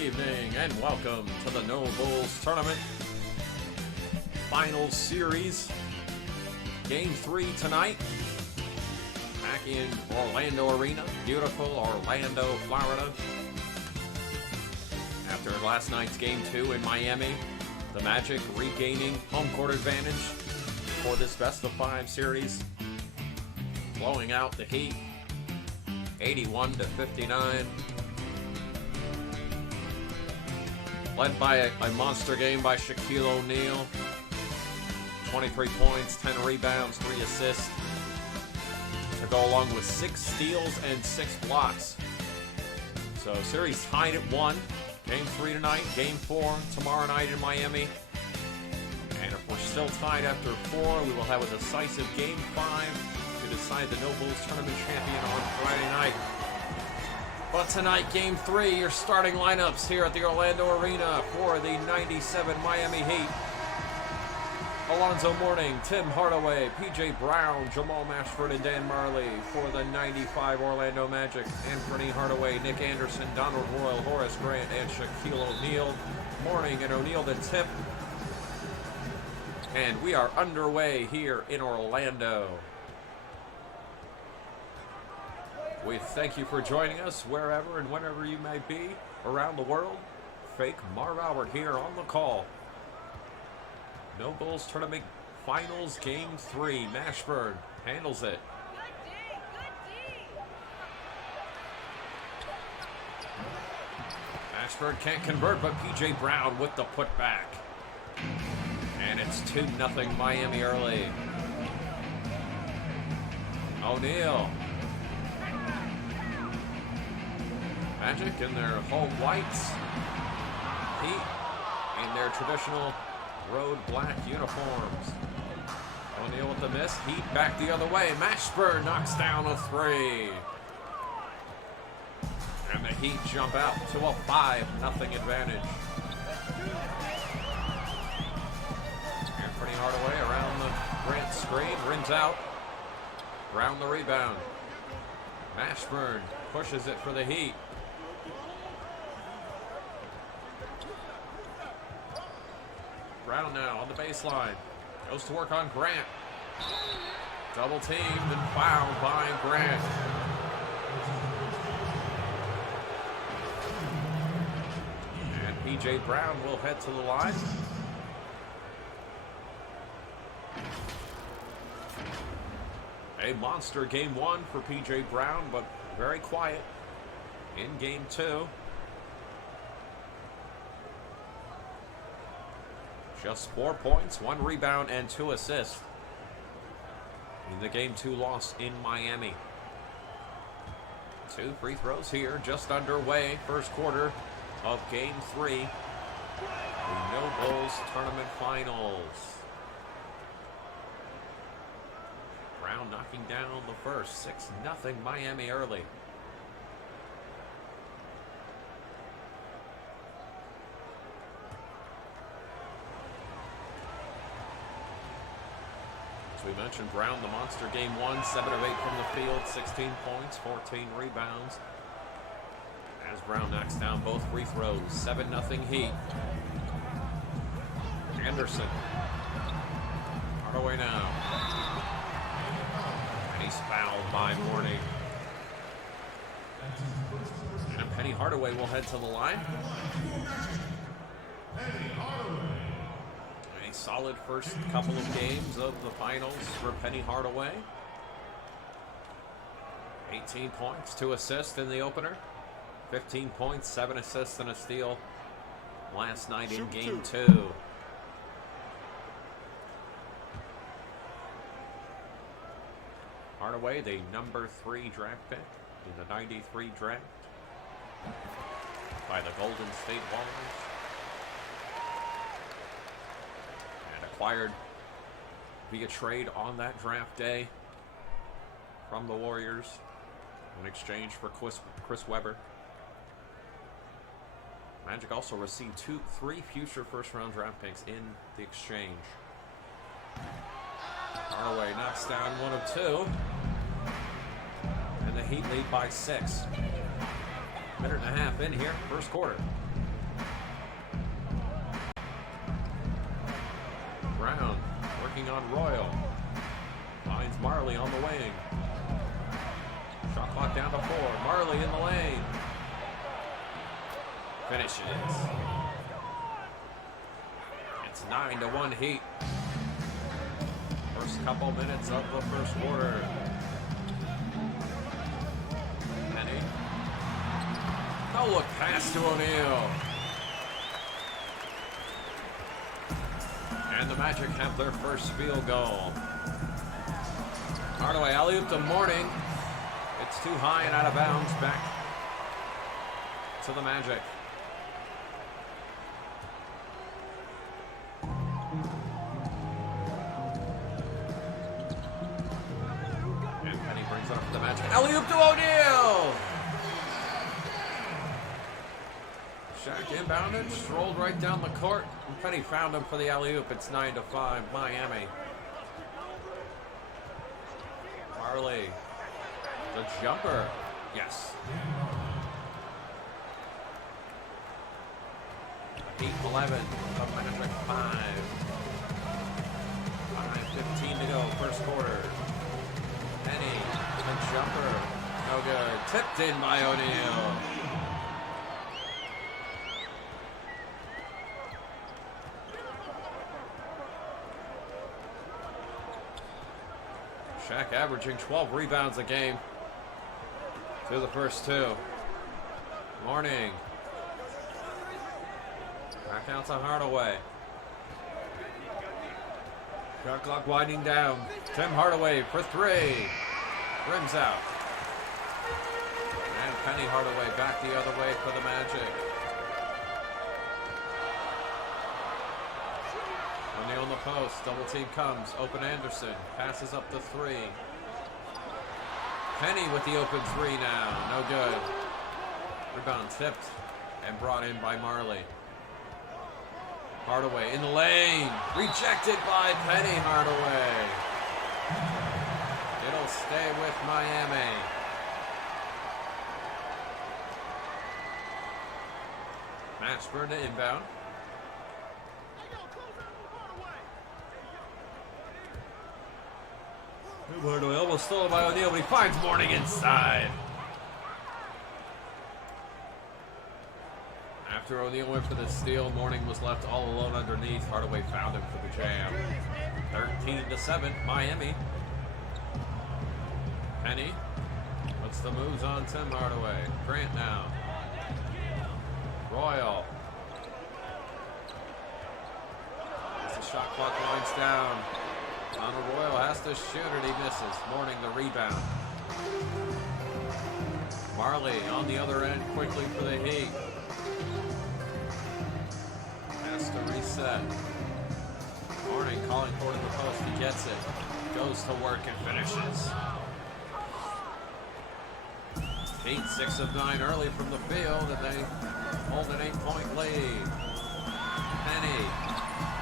evening and welcome to the No Bulls Tournament Finals Series. Game 3 tonight. Back in Orlando Arena. Beautiful Orlando, Florida. After last night's Game 2 in Miami, the Magic regaining home court advantage for this best-of-5 series. Blowing out the Heat, 81-59. Led by a monster game by Shaquille O'Neal. 23 points, 10 rebounds, 3 assists. To go along with 6 steals and 6 blocks. So series tied at 1. Game 3 tonight, Game 4 tomorrow night in Miami. And if we're still tied after 4, we will have a decisive Game 5 to decide the No Bulls Tournament champion on Friday night. But tonight, Game 3, your starting lineups here at the Orlando Arena for the 97 Miami Heat. Alonzo Mourning, Tim Hardaway, P.J. Brown, Jamal Mashford, and Dan Marley. For the 95 Orlando Magic, Anthony Hardaway, Nick Anderson, Donald Royal, Horace Grant, and Shaquille O'Neal. Mourning and O'Neal the tip. And we are underway here in Orlando. We thank you for joining us wherever and whenever you may be around the world. Fake Marv Albert here on the call. No Bulls Tournament Finals Game 3. Mashburn handles it. Mashburn can't convert, but P.J. Brown with the putback. And it's 2-0 Miami early. O'Neal. Magic in their home whites. Heat in their traditional road black uniforms. O'Neal with the miss. Heat back the other way. Mashburn knocks down a 3. And the Heat jump out to a 5-0 advantage. Anthony Hardaway around the Grant screen. Rims out. Brown the rebound. Mashburn pushes it for the Heat. Brown now on the baseline. Goes to work on Grant. Double teamed and fouled by Grant. And P.J. Brown will head to the line. A monster Game 1 for P.J. Brown, but very quiet in Game 2. Just 4 points, 1 rebound, and 2 assists in the Game 2 loss in Miami. 2 free throws here, just underway. First quarter of Game 3. The No Bulls Tournament Finals. Brown knocking down the first. 6-0 Miami early. As we mentioned, Brown, the monster Game 1, 7 of 8 from the field, 16 points, 14 rebounds. As Brown knocks down both free throws, 7-0 Heat. Anderson. Hardaway now. And he's fouled by Mourning. And Penny Hardaway will head to the line. A solid first couple of games of the finals for Penny Hardaway. 18 points, 2 assists in the opener. 15 points, 7 assists, and a steal last night in Game 2. Hardaway, the number 3 draft pick in the 93 draft by the Golden State Warriors. Acquired via trade on that draft day from the Warriors in exchange for Chris Webber. Magic also received 3 future first-round draft picks in the exchange. Hardaway knocks down 1 of 2. And the Heat lead by 6. Minute and a half in here, first quarter. working on Royal. Finds Marley on the wing. Shot clock down to 4. Marley in the lane. Finishes. It's 9-1 Heat. First couple minutes of the first quarter. Penny. No look pass to O'Neal. And the Magic have their first field goal. Hardaway alley-oop to Morning. It's too high and out of bounds. Back to the Magic. And Penny brings it up to the Magic. Alley-oop to O'Neal! Shaq inbounded, strolled right down the court, and Penny found him for the alley-oop. It's 9-5, Miami. Marley, the jumper, yes. Heat 11, the Magic 5. 5:15 to go, first quarter. Penny, the jumper, no good. Tipped in by O'Neal. Shaq averaging 12 rebounds a game through the first 2. Morning. Back out to Hardaway. Shot clock winding down. Tim Hardaway for 3. Rims out. And Penny Hardaway back the other way for the Magic. O'Neal on the post, double team comes, open Anderson, passes up to 3. Penny with the open 3 now, no good. Rebound tipped and brought in by Marley. Hardaway in the lane, rejected by Penny Hardaway. It'll stay with Miami. Mashburn to inbound. Hardaway almost stolen by O'Neal, but he finds Morning inside. After O'Neal went for the steal, Morning was left all alone underneath. Hardaway found him for the jam. 13-7, Miami. Penny puts the moves on Tim Hardaway. Grant now. Royal. As the shot clock winds down. Donald Royal has to shoot it, he misses. Morning the rebound. Marley on the other end quickly for the Heat. Has to reset. Morning calling for it in the post, he gets it. Goes to work and finishes. Heat 6 of 9 early from the field, and they hold an 8-point lead. Penny,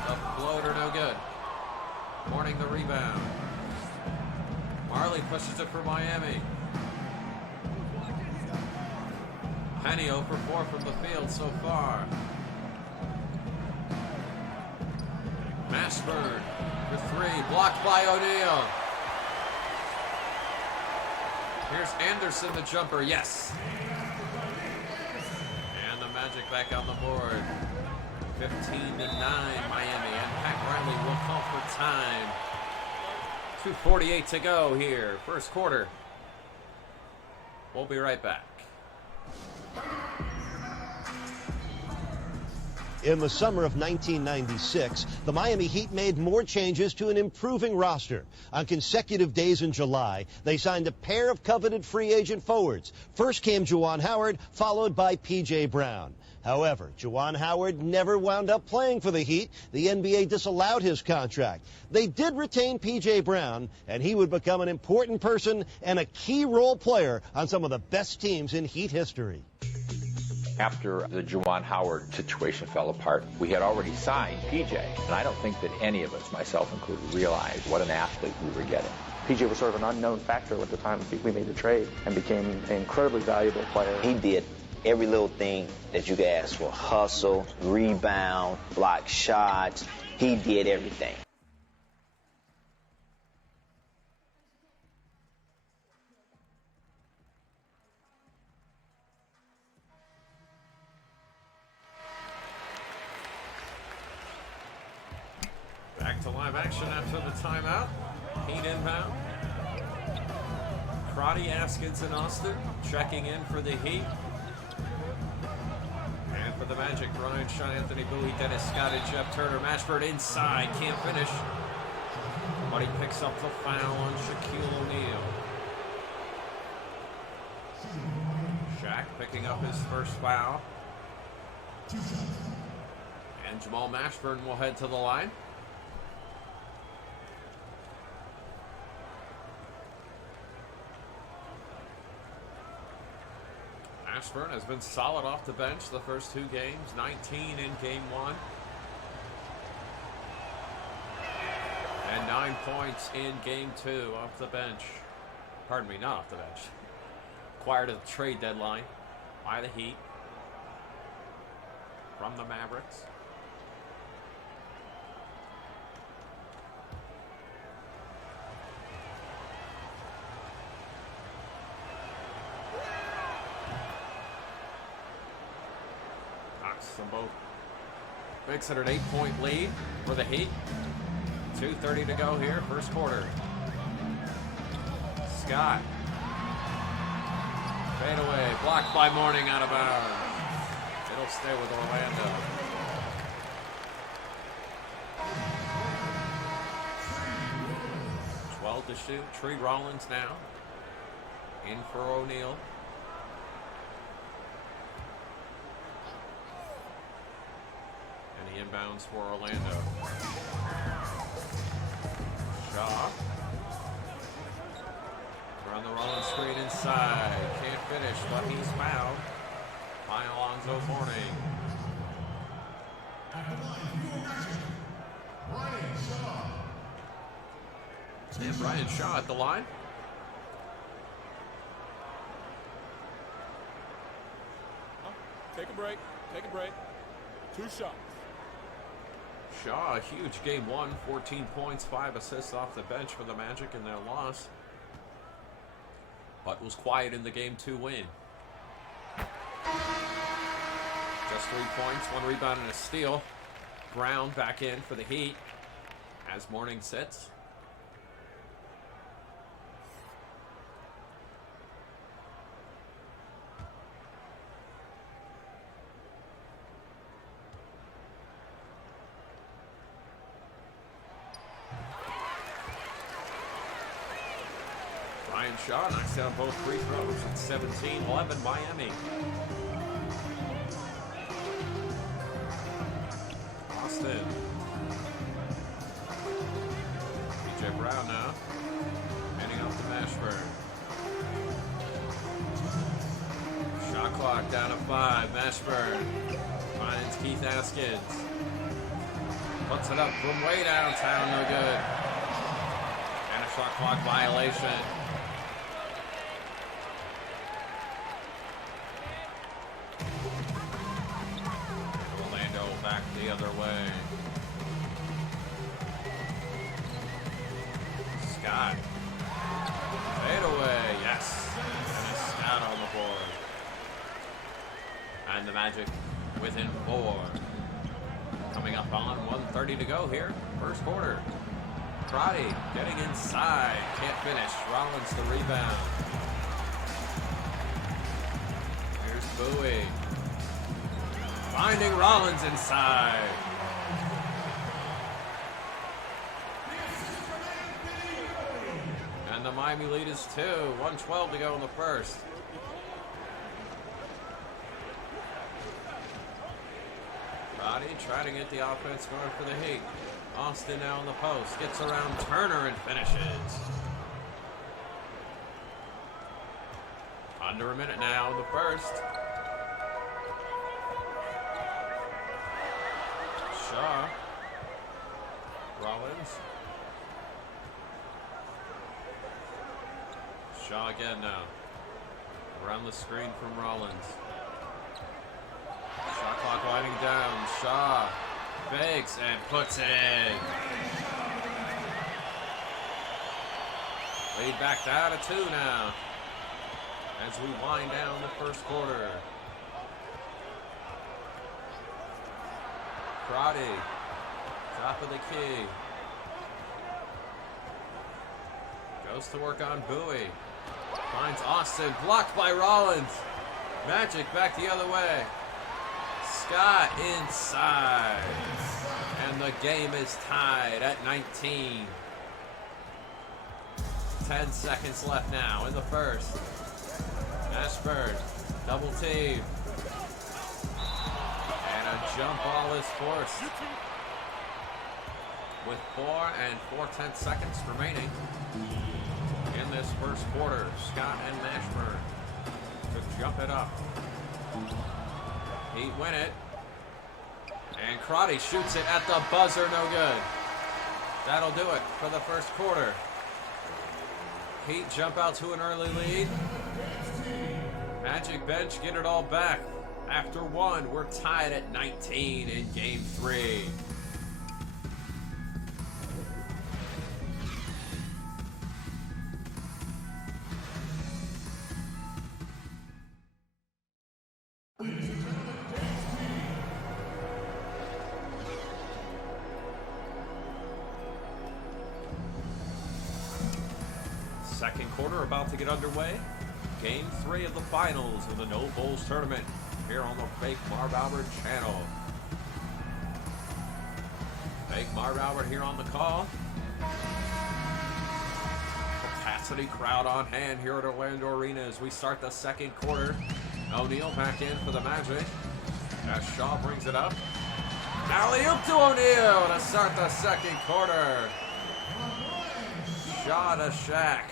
the floater no good. Morning the rebound. Marley pushes it for Miami. Penny 0 for 4 from the field so far. Mashburn for 3, blocked by O'Neal. Here's Anderson, the jumper, yes. And the Magic back on the board. 15-9 Miami, and Pat Riley will call for time. 2:48 to go here, first quarter. We'll be right back. In the summer of 1996, the Miami Heat made more changes to an improving roster. On consecutive days in July, they signed a pair of coveted free agent forwards. First came Juwan Howard, followed by P.J. Brown. However, Juwan Howard never wound up playing for the Heat. The NBA disallowed his contract. They did retain P.J. Brown, and he would become an important person and a key role player on some of the best teams in Heat history. After the Juwan Howard situation fell apart, we had already signed PJ, and I don't think that any of us, myself included, realized what an athlete we were getting. PJ was sort of an unknown factor at the time we made the trade and became an incredibly valuable player. He did every little thing that you could ask for. Hustle, rebound, block shots. He did everything. Back to live action after the timeout. Heat inbound. Crotty, Askins, and Austin checking in for the Heat. And for the Magic, Ryan Shaw, Anthony Bowie, Dennis Scott, and Jeff Turner. Mashburn inside, can't finish. But he picks up the foul on Shaquille O'Neal. Shaq picking up his first foul. And Jamal Mashburn will head to the line. Mashburn has been solid off the bench the first two games, 19 in game one. And 9 points in game two off the bench. Pardon me, not off the bench. Acquired at the trade deadline by the Heat from the Mavericks. Them both makes it an 8-point lead for the Heat. 2:30 to go here, first quarter. Scott. Fade away, blocked by Mourning, out of bounds. It'll stay with Orlando. To shoot. Tree Rollins now. In for O'Neal. And he inbounds for Orlando. Shaw. Around the Rollins screen inside. Can't finish, but he's fouled by Alonzo Mourning. And Brian Shaw at the line. Take a break. Take a break. 2 shots. Shaw, a huge game one. 14 points, 5 assists off the bench for the Magic in their loss. But was quiet in the game 2 win. Just 3 points, 1 rebound and a steal. Brown back in for the Heat as Mourning sits. Brian Shaw knocks down both free throws at 17-11 Miami. Austin. PJ Brown now. Handing off to Mashburn. Shot clock down to 5. Mashburn finds Keith Askins. Puts it up from way downtown, no good. And a shot clock violation. Back the other way. Scott. Fade away. Yes. And a Scott on the board. And the Magic within 4. Coming up on 1:30 to go here. First quarter. Crotty getting inside. Can't finish. Rollins the rebound. Here's Bowie. Finding Rollins inside. And the Miami lead is 2. 1:12 to go in the first. Roddy trying to get the offense going for the Heat. Austin now on the post. Gets around Turner and finishes. Under a minute now in the first. Shaw. Rollins. Shaw again now. Around the screen from Rollins. Shot clock winding down. Shaw fakes and puts it in. Lead back down to 2 now. As we wind down the first quarter. Crotty, top of the key. Goes to work on Bowie. Finds Austin. Blocked by Rollins. Magic back the other way. Scott inside. And the game is tied at 19. 10 seconds left now in the first. Ashburn. Double team. And a jump ball is forced. With 4 and 4/10 seconds remaining in this first quarter. Scott and Mashburn to jump it up. Heat win it. And Crotty shoots it at the buzzer, no good. That'll do it for the first quarter. Heat jump out to an early lead. Magic bench get it all back. After 1, we're tied at 19 in game 3. Second quarter about to get underway. Game 3 of the finals of the No Bulls tournament here on the Fake Marv Albert channel. Fake Marv Albert here on the call. Capacity crowd on hand here at Orlando Arena as we start the second quarter. O'Neal back in for the Magic as Shaw brings it up. Alley-oop to O'Neal to start the second quarter. Shaw to Shaq.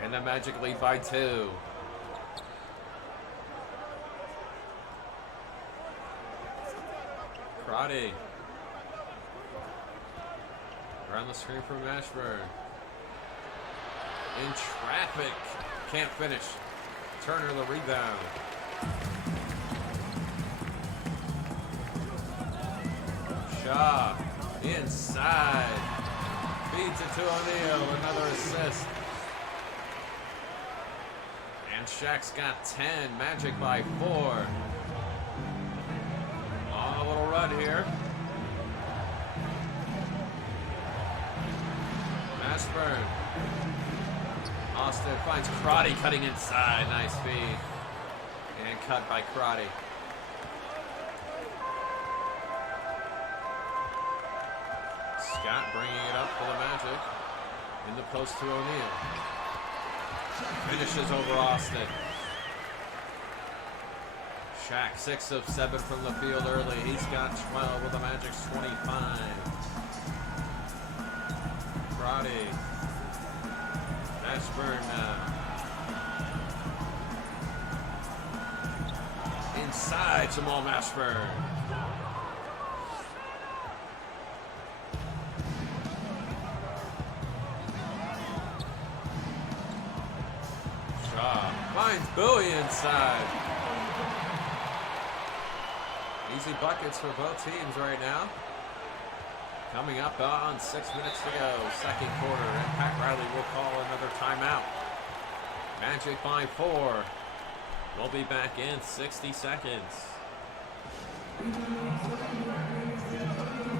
And the Magic lead by 2. Crotty. Around the screen from Ashburn. In traffic. Can't finish. Turner the rebound. Shaw. Inside. Feeds it to O'Neal. Another assist. And Shaq's got 10. Magic by 4. On a little run here. Ashburn. Austin finds Crotty cutting inside. Nice feed. And cut by Crotty. Scott bringing it up for the Magic. In the post to O'Neal. Finishes over Austin. Shaq 6 of 7 from the field early. He's got 12 with the Magic's 25. Crotty. Ashburn now. Inside Jamal Mashburn. Finds Bowie inside. Easy buckets for both teams right now. Coming up on 6 minutes to go, second quarter, and Pat Riley will call another timeout. Magic by 4. We'll be back in 60 seconds.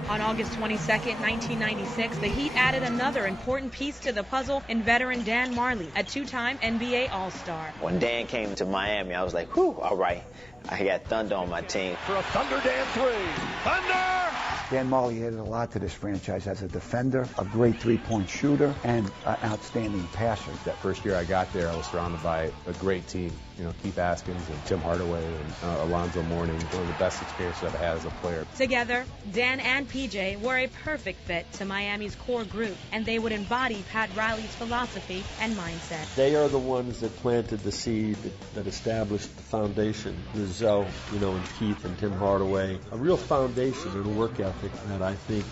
On August 22nd, 1996, the Heat added another important piece to the puzzle in veteran Dan Marley, a two-time NBA All-Star. When Dan came to Miami, I was like, whew, all right. I got Thunder on my team. For a Thunder Dan 3. Thunder! Dan Marley added a lot to this franchise as a defender, a great three-point shooter, and an outstanding passer. That first year I got there, I was surrounded by a great team. You know, Keith Askins and Tim Hardaway and Alonzo Mourning. One of the best experiences I've had as a player. Together, Dan and PJ were a perfect fit to Miami's core group, and they would embody Pat Riley's philosophy and mindset. They are the ones that planted the seed that established the foundation. Rizzo, and Keith and Tim Hardaway. A real foundation and a work ethic that I think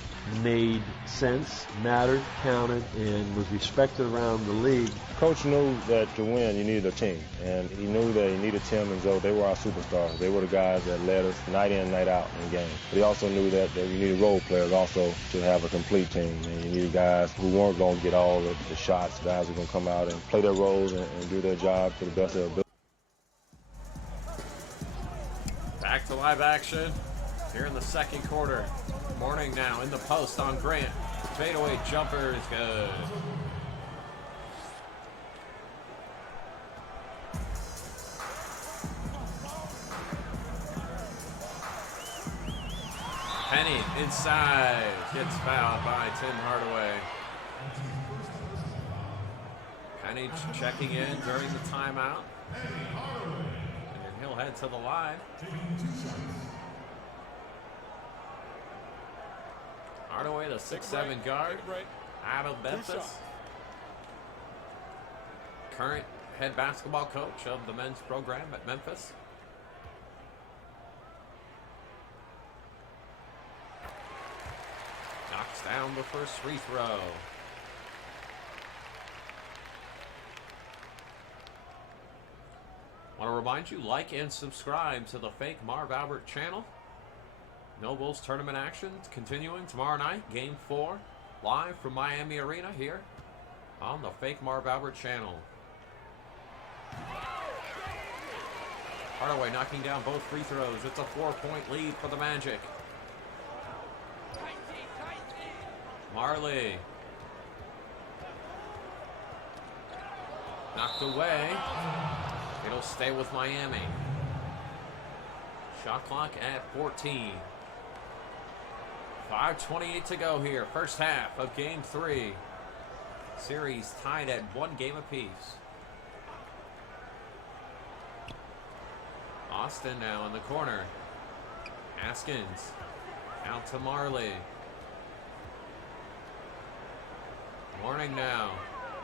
made sense, mattered, counted, and was respected around the league. Coach knew that to win, you needed a team, and he knew that he needed Tim and Zoe. They were our superstars. They were the guys that led us night in, night out in games. But he also knew that you needed role players also to have a complete team, and you needed guys who weren't going to get all the shots, guys who were going to come out and play their roles and do their job to the best of their ability. Back to live action Here in the second quarter. Mourning now in the post on Grant. Fadeaway jumper is good. Penny inside. Gets fouled by Tim Hardaway. Penny checking in during the timeout. And he'll head to the line. Hardaway, the 6'7" guard out of Memphis. Current head basketball coach of the men's program at Memphis. Knocks down the first free throw. Want to remind you, like and subscribe to the Fake Marv Albert channel. No Bulls tournament action continuing tomorrow night, Game 4, live from Miami Arena here on the Fake Marv Albert channel. Hardaway knocking down both free throws. It's a 4-point lead for the Magic. Marley. Knocked away. It'll stay with Miami. Shot clock at 14. 5:28 to go here. First half of Game 3. Series tied at 1 game apiece. Austin now in the corner. Haskins out to Marley. Mourning now.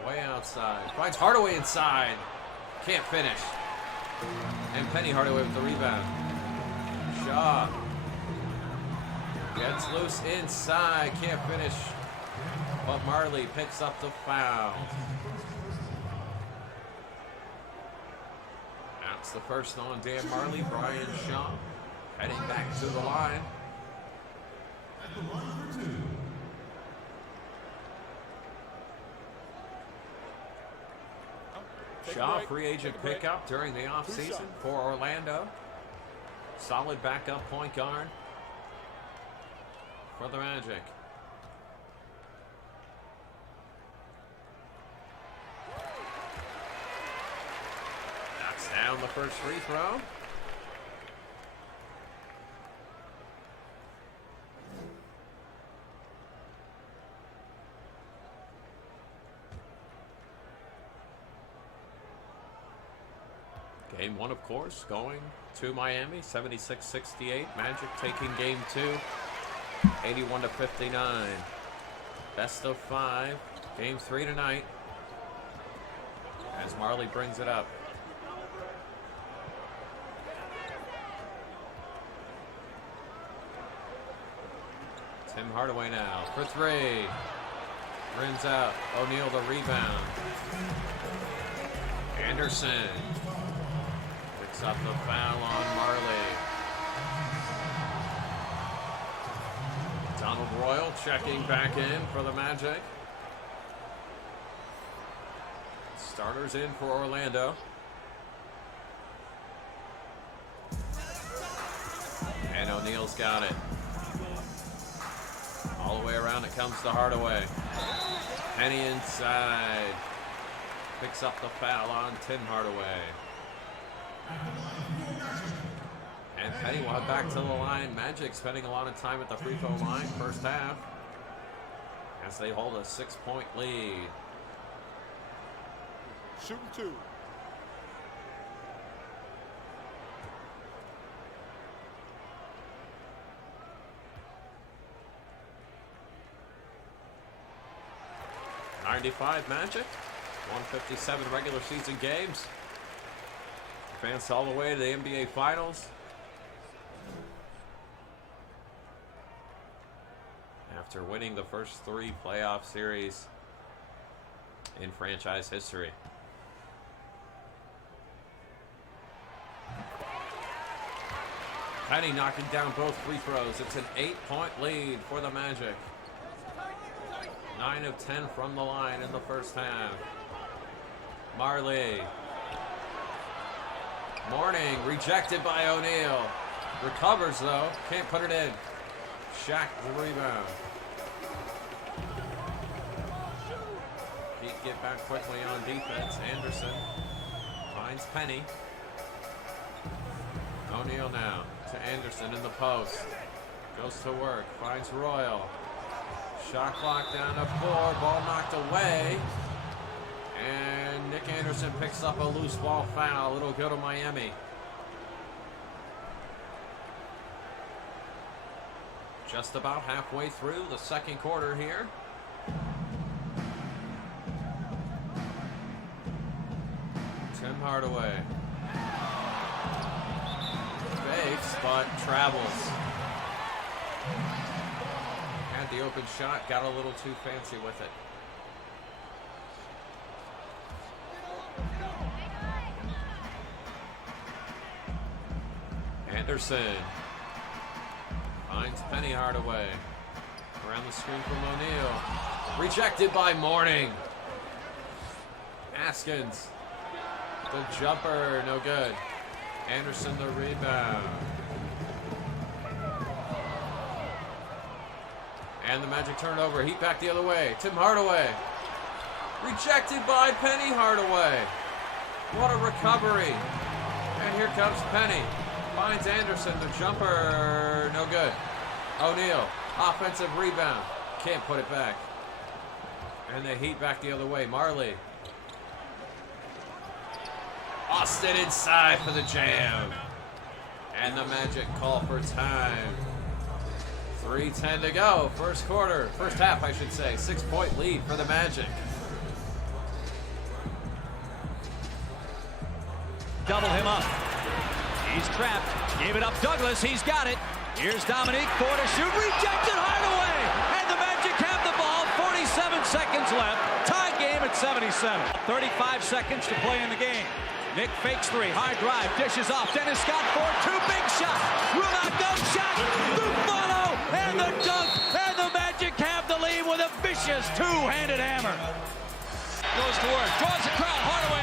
Way outside. Finds Hardaway inside. Can't finish. And Penny Hardaway with the rebound. Shaw. Gets loose inside. Can't finish. But Marley picks up the foul. That's the first on Dan Marley. Brian Shaw heading back to the line. Shaw, free agent pickup during the offseason for Orlando. Solid backup point guard for the Magic. Knocks down the first free throw. Game 1, of course, going to Miami, 76-68. Magic taking Game 2, 81-59. Best of 5. Game 3 tonight. As Marley brings it up. Tim Hardaway now for 3. Rims out. O'Neal the rebound. Anderson picks up the foul on Marley. Donald Royal checking back in for the Magic. Starters in for Orlando. And O'Neal's got it. All the way around it comes to Hardaway. Penny inside. Picks up the foul on Tim Hardaway. And Penny will head back to the line. Magic spending a lot of time at the free throw line first half as they hold a 6-point lead. Shooting 2. .95 Magic, 157 regular season games. Advance all the way to the NBA Finals. After winning the first 3 playoff series in franchise history. Penny knocking down both free throws. It's an 8-point lead for the Magic. 9 of 10 from the line in the first half. Marley. Mourning, rejected by O'Neal. Recovers, though. Can't put it in. Shaq the rebound. Heat get back quickly on defense. Anderson finds Penny. O'Neal now to Anderson in the post. Goes to work. Finds Royal. Shot clock down to 4. Ball knocked away. And Nick Anderson picks up a loose ball foul. It'll go to Miami. Just about halfway through the second quarter here. Tim Hardaway. Fakes, but travels. Had the open shot, got a little too fancy with it. Anderson finds Penny Hardaway. Around the screen from O'Neal. Rejected by Mourning. Askins. The jumper, no good. Anderson the rebound. And the Magic turnover. Heat back the other way. Tim Hardaway. Rejected by Penny Hardaway. What a recovery. And here comes Penny. Finds Anderson. The jumper, no good. O'Neal. Offensive rebound. Can't put it back. And the Heat back the other way. Marley. Austin inside for the jam. And the Magic call for time. 3:10 to go. First quarter. First half, I should say. 6-point lead for the Magic. Double him up. He's trapped. Gave it up. Douglas. He's got it. Here's Dominique. 4 to shoot. Rejected Hardaway. And the Magic have the ball. 47 seconds left. Tie game at 77. 35 seconds to play in the game. Nick fakes 3. High drive. Dishes off. Dennis Scott for 2. Big shot. Will not go. Shot. The follow. And the dunk. And the Magic have the lead with a vicious two-handed hammer. Goes to work. Draws the crowd. Hardaway.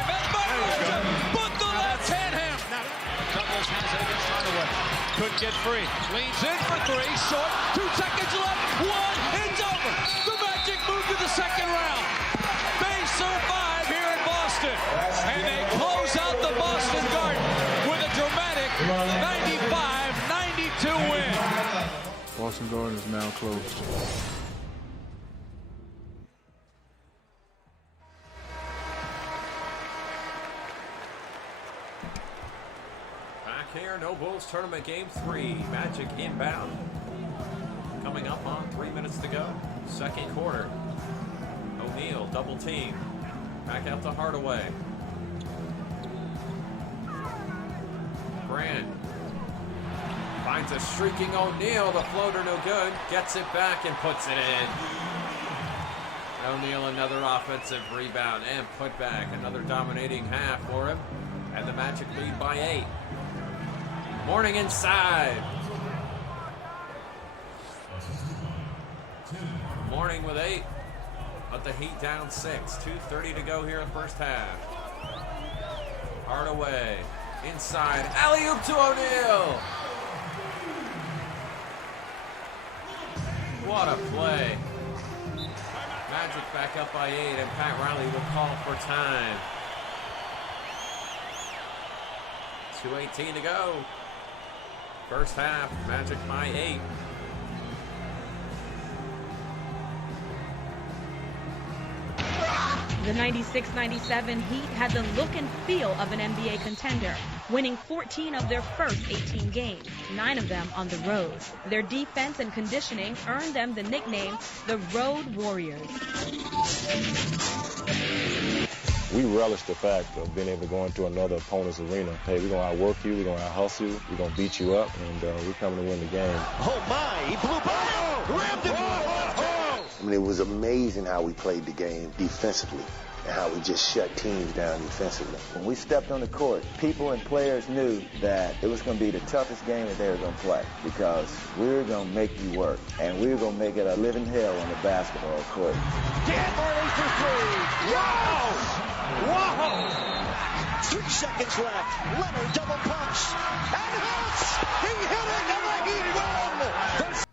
But the left hand him. Douglas has it against Hardaway. Couldn't get free. Leans in for 3. Short. 2 seconds left. 1. It's over. The Magic move to the second round. They survive here in Boston. And they close out the Boston Garden with a dramatic 95-92 win. Boston Garden is now closed. Here, no Bulls tournament game 3. Magic inbound. Coming up on 3 minutes to go. Second quarter. O'Neal double team. Back out to Hardaway. Grant finds a streaking O'Neal. The floater no good. Gets it back and puts it in. O'Neal another offensive rebound and put back. Another dominating half for him. And the Magic lead by 8. Mourning inside. Mourning with 8. But the Heat down 6. 2:30 to go here in the first half. Hardaway. Inside. Alley-oop to O'Neal. What a play. Magic back up by 8. And Pat Riley will call for time. 2:18 to go. First half, Magic by 8. The 96-97 Heat had the look and feel of an NBA contender, winning 14 of their first 18 games, 9 of them on the road. Their defense and conditioning earned them the nickname the Road Warriors. We relish the fact of being able to go into another opponent's arena. Hey, we're going to outwork you, we're going to out-hustle you, we're going to beat you up, and we're coming to win the game. Oh, my, he blew by him. Rammed him. I mean, it was amazing how we played the game defensively and how we just shut teams down defensively. When we stepped on the court, people and players knew that it was going to be the toughest game that they were going to play because we were going to make you work, and we were going to make it a living hell on the basketball court. Dan Murray for 3. Wow! Wow! 3 seconds left. Leonard double pumps and hits. He hit it, and the Heat win.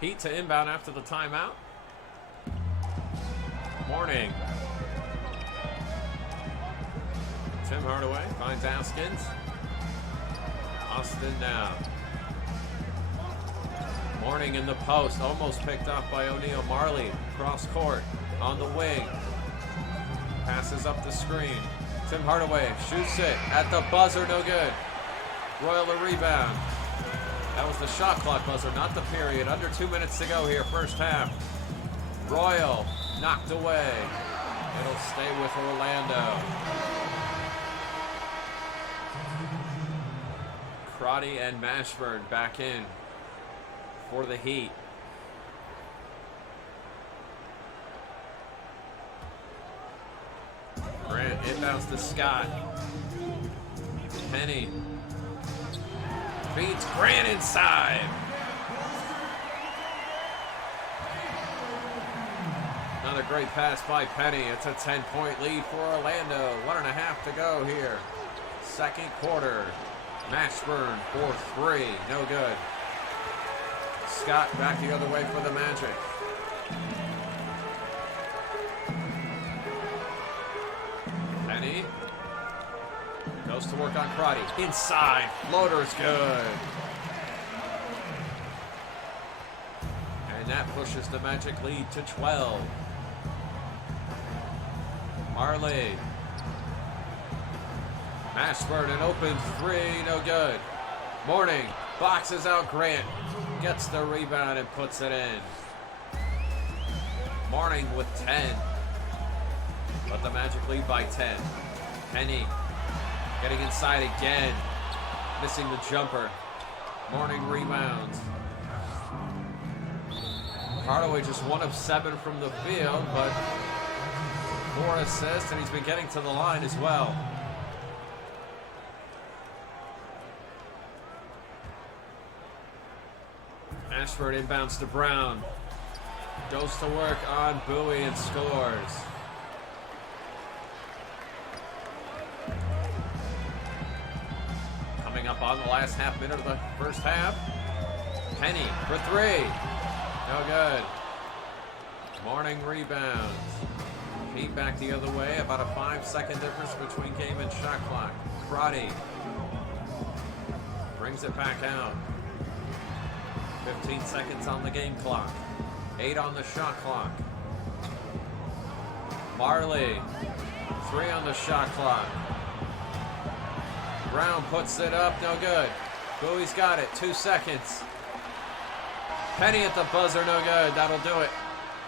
Heat to inbound after the timeout. Morning. Tim Hardaway finds Askins. Austin now. Morning in the post, almost picked off by O'Neal. Marley, cross court, on the wing. Passes up the screen. Tim Hardaway shoots it at the buzzer, no good. Royal the rebound. That was the shot clock buzzer, not the period. Under 2 minutes to go here, first half. Royal knocked away. It'll stay with Orlando. Crotty and Mashburn back in for the Heat. Grant inbounds to Scott. Penny feeds Grant inside. Another great pass by Penny. It's a 10-point lead for Orlando. 1.5 to go here. Second quarter. Mashburn for 3. No good. Scott back the other way for the Magic. Penny goes to work on Crotty. Inside. Floater's good. And that pushes the Magic lead to 12. Marley. Mashburn, an open 3, no good. Morning boxes out Grant. Gets the rebound and puts it in. Morning with 10. But the Magic lead by 10. Penny getting inside again. Missing the jumper. Morning rebounds. Hardaway just 1 of 7 from the field, but 4 assists, and he's been getting to the line as well. Ashford inbounds to Brown. Goes to work on Bowie and scores. Coming up on the last half minute of the first half. Penny for 3. No good. Morning rebounds. Heat back the other way. About a 5-second difference between game and shot clock. Crotty brings it back out. 15 seconds on the game clock. 8 on the shot clock. Marley, 3 on the shot clock. Brown puts it up, no good. Bowie's got it, 2 seconds. Penny at the buzzer, no good. That'll do it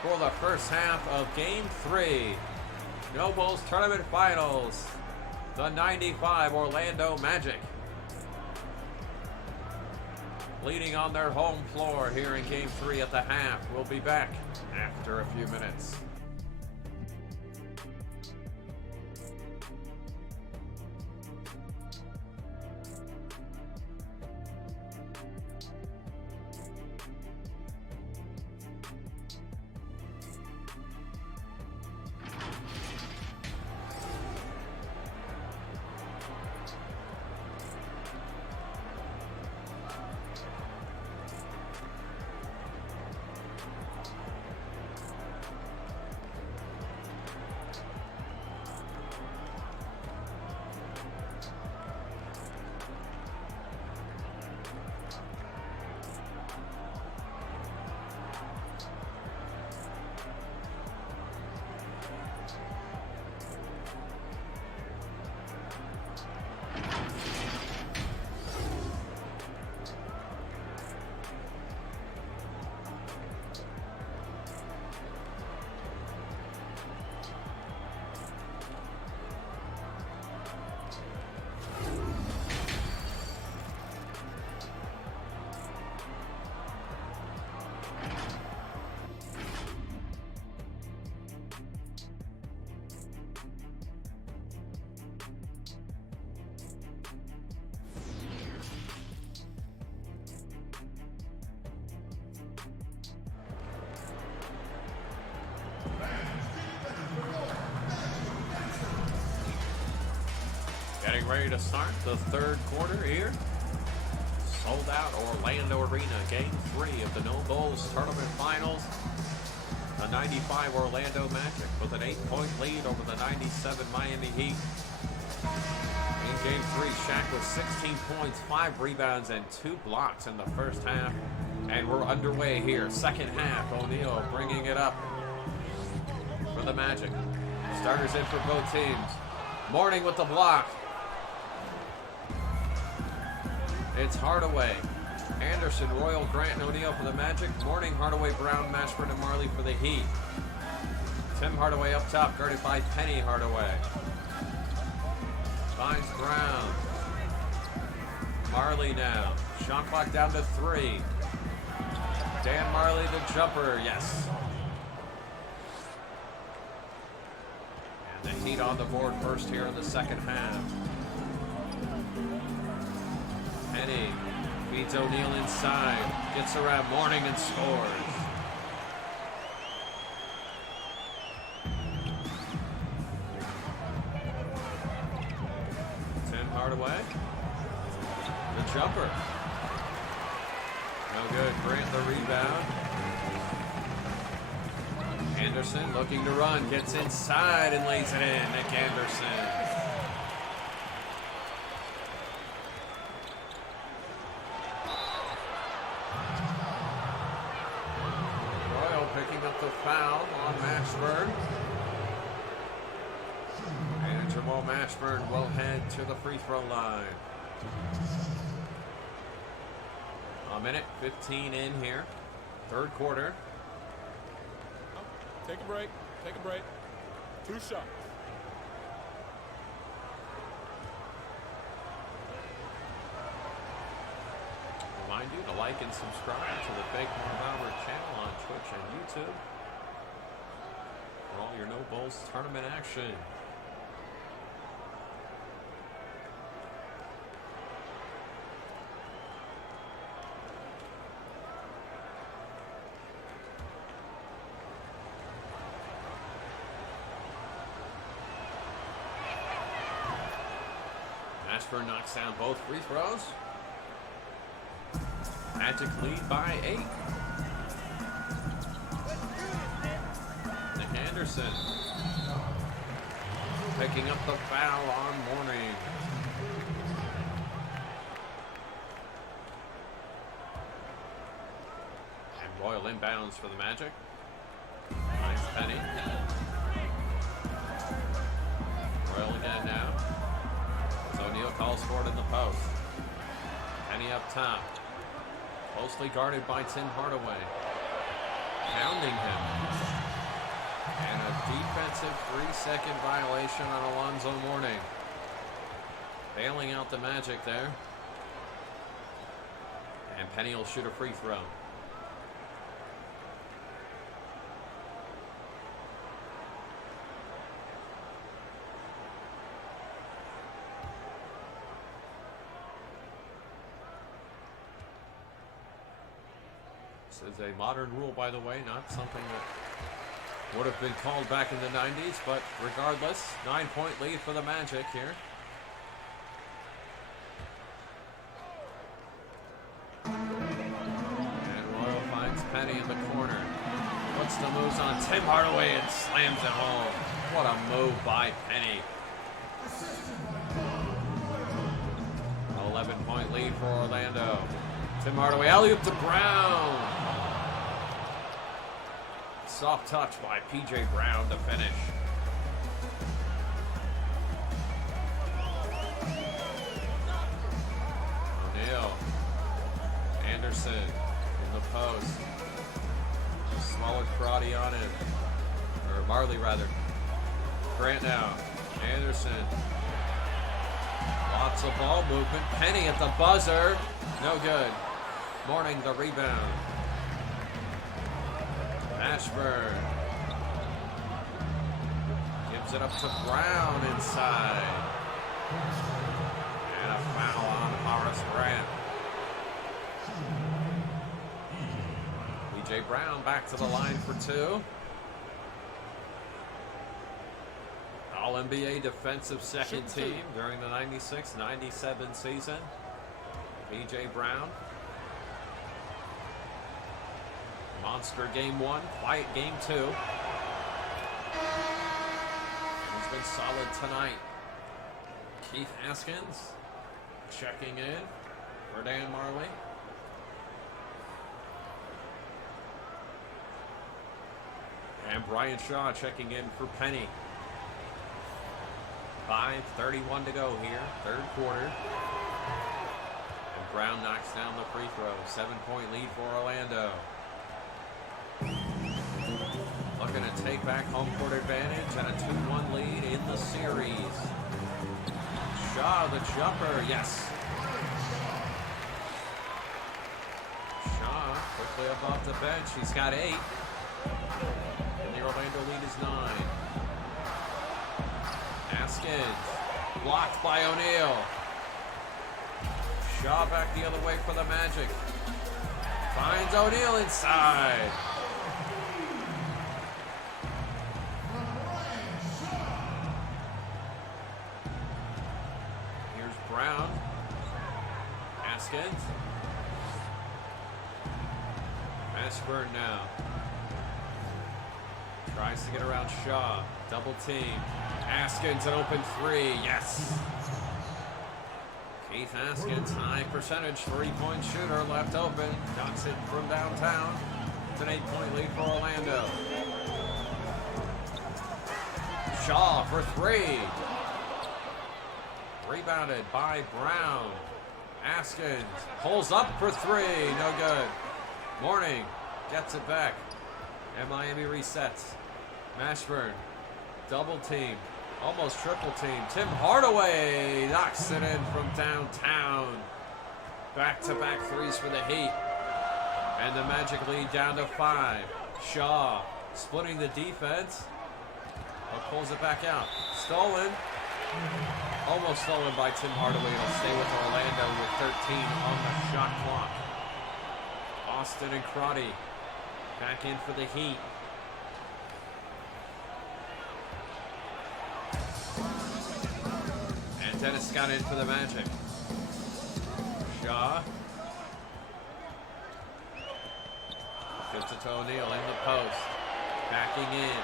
for the first half of Game 3. No Bulls Tournament Finals. The 95 Orlando Magic leading on their home floor here in Game 3 at the half. We'll be back after a few minutes. Getting ready to start the third quarter here. Sold out Orlando Arena, Game 3 of the No Bowls Tournament Finals. The 95 Orlando Magic with an 8-point lead over the 97 Miami Heat. In Game 3, Shaq with 16 points, 5 rebounds, and 2 blocks in the first half. And we're underway here. Second half, O'Neal bringing it up for the Magic. Starters in for both teams. Mourning with the block. It's Hardaway, Anderson, Royal, Grant, and O'Neal for the Magic. Mourning, Hardaway, Brown, Mashburn, and Marley for the Heat. Tim Hardaway up top, guarded by Penny Hardaway. Finds Brown. Marley now. Shot clock down to 3. Dan Marley, the jumper, yes. And the Heat on the board first here in the second half. Penny feeds O'Neal inside, gets around Mourning and scores. Tim Hardaway, the jumper. No good, Grant the rebound. Anderson looking to run, gets inside and lays it in. Nick Anderson. The foul on Mashburn. And Jamal Mashburn will head to the free throw line. A minute 15 in here. Third quarter. Take a break. Take a break. 2 shots. Remind you to like and subscribe to the Fake Marv channel on Twitch and YouTube for all your No Bulls tournament action. Mashburn knocks down both free throws. Magic lead by 8. Nick Anderson picking up the foul on Mourning. And Royal inbounds for the Magic. Finds Penny. Royal again now. So O'Neal calls for it in the post. Penny up top. Closely guarded by Tim Hardaway. Pounding him. And a defensive 3-second violation on Alonzo Mourning. Bailing out the Magic there. And Penny will shoot a free throw. This is a modern rule, by the way, not something that would have been called back in the 90s, but regardless, 9-point lead for the Magic here. And Royal finds Penny in the corner. Puts the moves on Tim Hardaway and slams it home. What a move by Penny. 11-point lead for Orlando. Tim Hardaway, alley-oop to Brown. Soft touch by P.J. Brown to finish. O'Neal. Anderson in the post. Smaller karate on it. Or Marley, rather. Grant now. Anderson. Lots of ball movement. Penny at the buzzer. No good. Mourning the rebound. Mashburn gives it up to Brown inside. And a foul on Horace Grant. P.J. Brown back to the line for 2. All All-NBA defensive second team during the 96-97 season. P.J. Brown. Monster game 1, quiet game 2. He's been solid tonight. Keith Haskins checking in for Dan Marley. And Brian Shaw checking in for Penny. 5:31 to go here, third quarter. And Brown knocks down the free throw. 7-point lead for Orlando. Looking to take back home court advantage and a 2-1 lead in the series. Shaw, the jumper, yes. Shaw quickly up off the bench. He's got 8. And the Orlando lead is 9. Haskins, blocked by O'Neal. Shaw back the other way for the Magic. Finds O'Neal inside. Here's Brown. Haskins. Mashburn now. Tries to get around Shaw. Double team. Haskins, an open 3. Yes. Keith Haskins, high percentage 3-point shooter, left open. Ducks it from downtown. It's an 8-point lead for Orlando. Shaw for 3. Rebounded by Brown. Haskins pulls up for 3. No good. Mourning gets it back. And Miami resets. Mashburn, double team, almost triple team. Tim Hardaway knocks it in from downtown. Back-to-back threes for the Heat. And the Magic lead down to 5. Shaw splitting the defense, but pulls it back out. Stolen. Almost stolen by Tim Hardaway. It'll stay with Orlando with 13 on the shot clock. Austin and Crotty back in for the Heat. And Dennis Scott in for the Magic. Shaw. Gives it to O'Neal in the post. Backing in.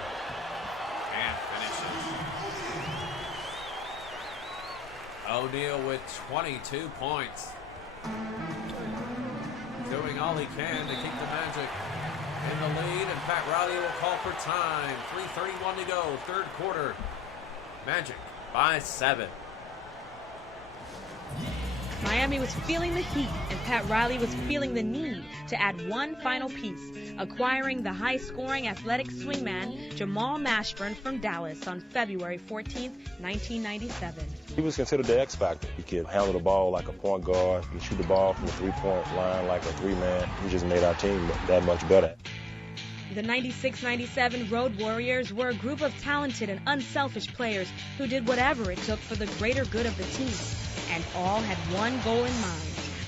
And finishes. O'Neal with 22 points. Doing all he can to keep the Magic in the lead, and Pat Riley will call for time. 3:31 to go, third quarter. Magic by 7. Miami was feeling the heat, and Pat Riley was feeling the need to add one final piece, acquiring the high-scoring athletic swingman Jamal Mashburn from Dallas on February 14th, 1997. He was considered the X factor. He could handle the ball like a point guard. He could shoot the ball from the three-point line like a 3-man. He just made our team that much better. The 96-97 Road Warriors were a group of talented and unselfish players who did whatever it took for the greater good of the team. And all had one goal in mind,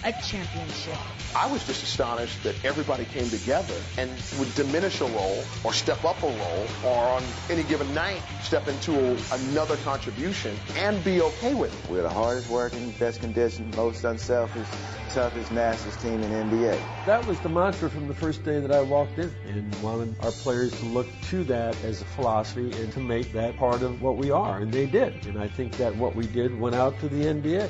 a championship. I was just astonished that everybody came together and would diminish a role or step up a role or on any given night step into another contribution and be okay with it. We're the hardest working, best conditioned, most unselfish, toughest, nastiest team in the NBA. That was the mantra from the first day that I walked in, and wanted our players to look to that as a philosophy and to make that part of what we are, and they did. And I think that what we did went out to the NBA.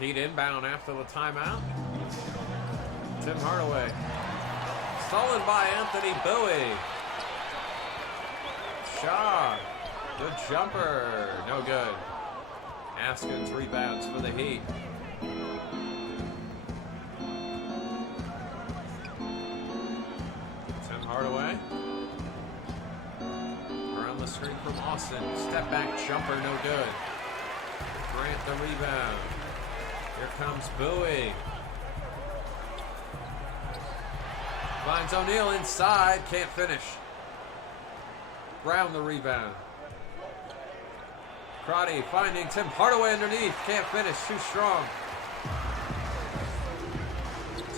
Heat inbound after the timeout. Tim Hardaway. Stolen by Anthony Bowie. Shaw. Good jumper. No good. Haskins rebounds for the Heat. Tim Hardaway. Around the screen from Austin. Step back jumper. No good. Grant the rebound. Here comes Bowie. Finds O'Neal inside. Can't finish. Brown the rebound. Crotty finding Tim Hardaway underneath. Can't finish. Too strong.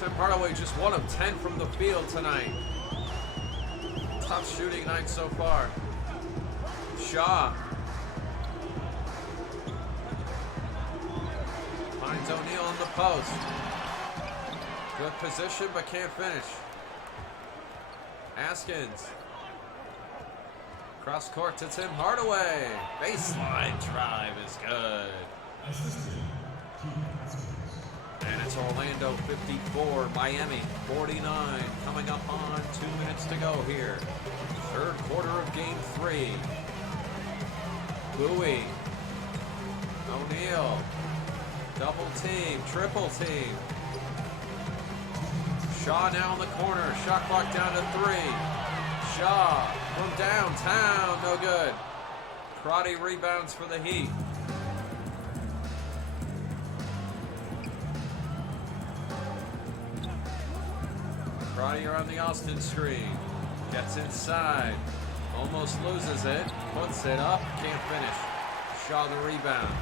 Tim Hardaway just 1 of 10 from the field tonight. Tough shooting night so far. Shaw. Finds O'Neal in the post. Good position, but can't finish. Askins. Cross court to Tim Hardaway. Baseline drive is good. And it's Orlando 54, Miami 49. Coming up on 2 minutes to go here. Third quarter of game 3. Bowie. O'Neal. Double team, triple team. Shaw now in the corner. Shot clock down to 3. Shaw from downtown, no good. Crotty rebounds for the Heat. Crotty around the Austin screen. Gets inside. Almost loses it. Puts it up. Can't finish. Shaw the rebound.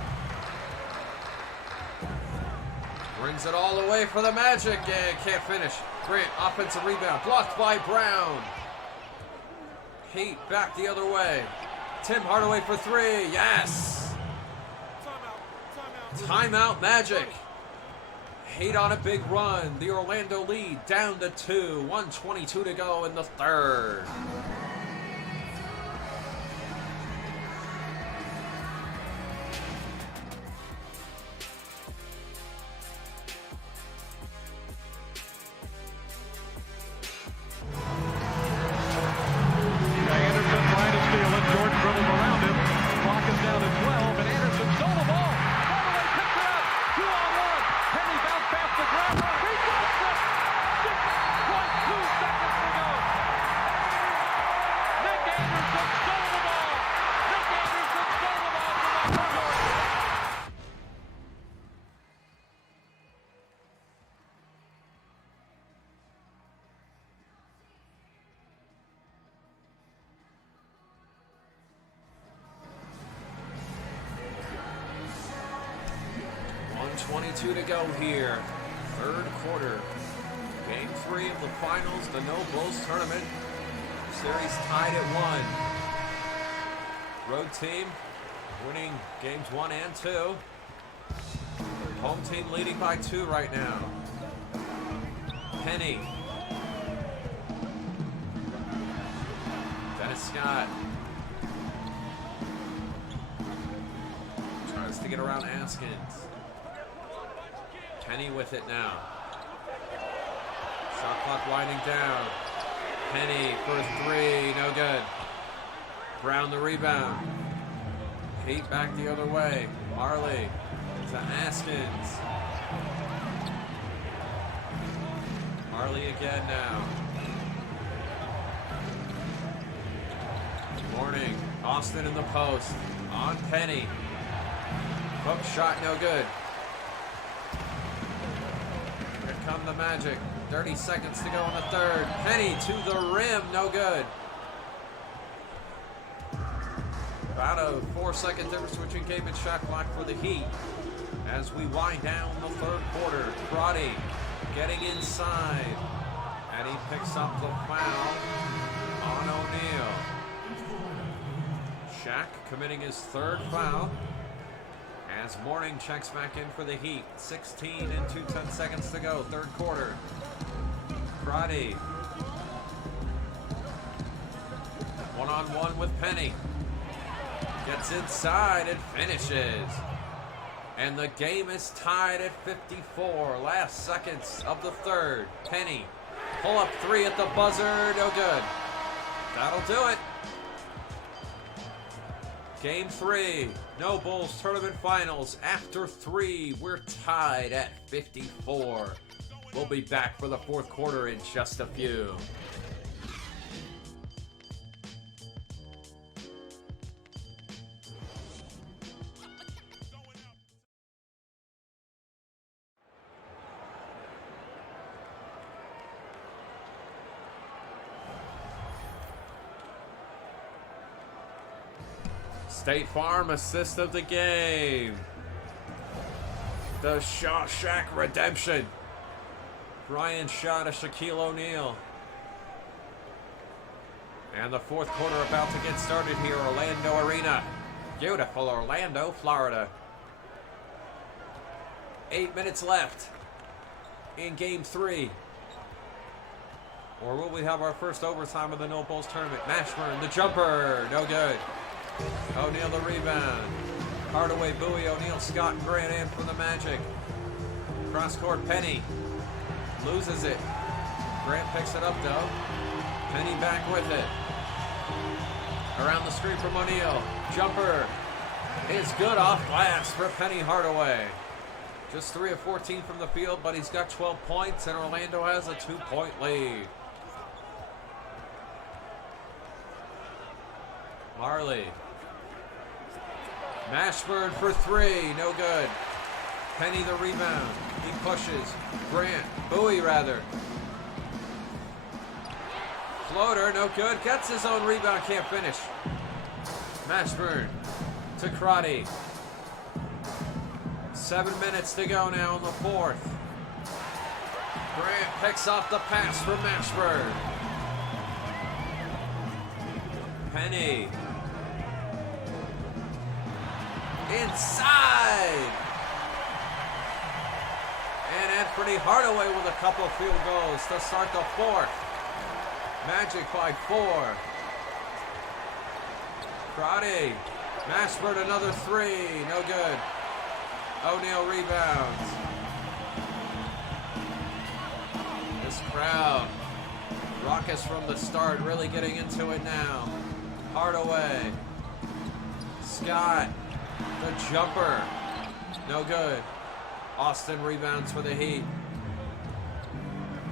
Brings it all the way for the Magic. And can't finish. Grant, offensive rebound. Blocked by Brown. Heat back the other way. Tim Hardaway for 3. Yes. Timeout Magic. Heat on a big run. The Orlando lead down to 2. 1:22 to go in the third. To go here. Third quarter. Game 3 of the finals, the No Bulls tournament. Series tied at 1. Road team winning games 1 and 2. Home team leading by 2 right now. Penny. Dennis Scott. Tries to get around Askins. Penny with it now. Shot clock winding down. Penny for 3, no good. Brown the rebound. Heat back the other way. Marley to Askins. Marley again now. Morning. Austin in the post. On Penny. Hook shot no good. Come the Magic. 30 seconds to go in the third. Penny to the rim. No good. About a 4-second difference between game and shot clock for the Heat. As we wind down the third quarter. Crotty getting inside. And he picks up the foul on O'Neal. Shaq committing his third foul. As Morning checks back in for the Heat. 16 and 2/10 seconds to go. Third quarter. Crotty. One-on-one with Penny. Gets inside and finishes. And the game is tied at 54. Last seconds of the third. Penny. Pull up 3 at the buzzer. No good. That'll do it. Game 3, No Bulls Tournament Finals. After 3, we're tied at 54. We'll be back for the fourth quarter in just a few. State Farm assist of the game. The Shawshank Redemption. Bryant shot of Shaquille O'Neal. And the fourth quarter about to get started here, Orlando Arena. Beautiful Orlando, Florida. 8 minutes left in game 3. Or will we have our first overtime of the No Bulls tournament? Mashburn, the jumper, no good. O'Neal the rebound. Hardaway, Bowie, O'Neal, Scott, and Grant in from the Magic. Cross court, Penny loses it. Grant picks it up though. Penny back with it. Around the screen from O'Neal. Jumper is good off glass for Penny Hardaway. Just 3 of 14 from the field, but he's got 12 points, and Orlando has a 2-point lead. Marley. Mashburn for 3, no good. Penny the rebound. He pushes. Grant, Bowie rather. Floater, no good. Gets his own rebound, can't finish. Mashburn to Crotty. 7 minutes to go now in the fourth. Grant picks up the pass from Mashburn. Penny. Inside. And Anthony Hardaway with a couple field goals to start the fourth. Magic by 4. Crotty. Mashburn another 3. No good. O'Neal rebounds. This crowd, raucous from the start, really getting into it now. Hardaway. Scott. The jumper. No good. Austin rebounds for the Heat.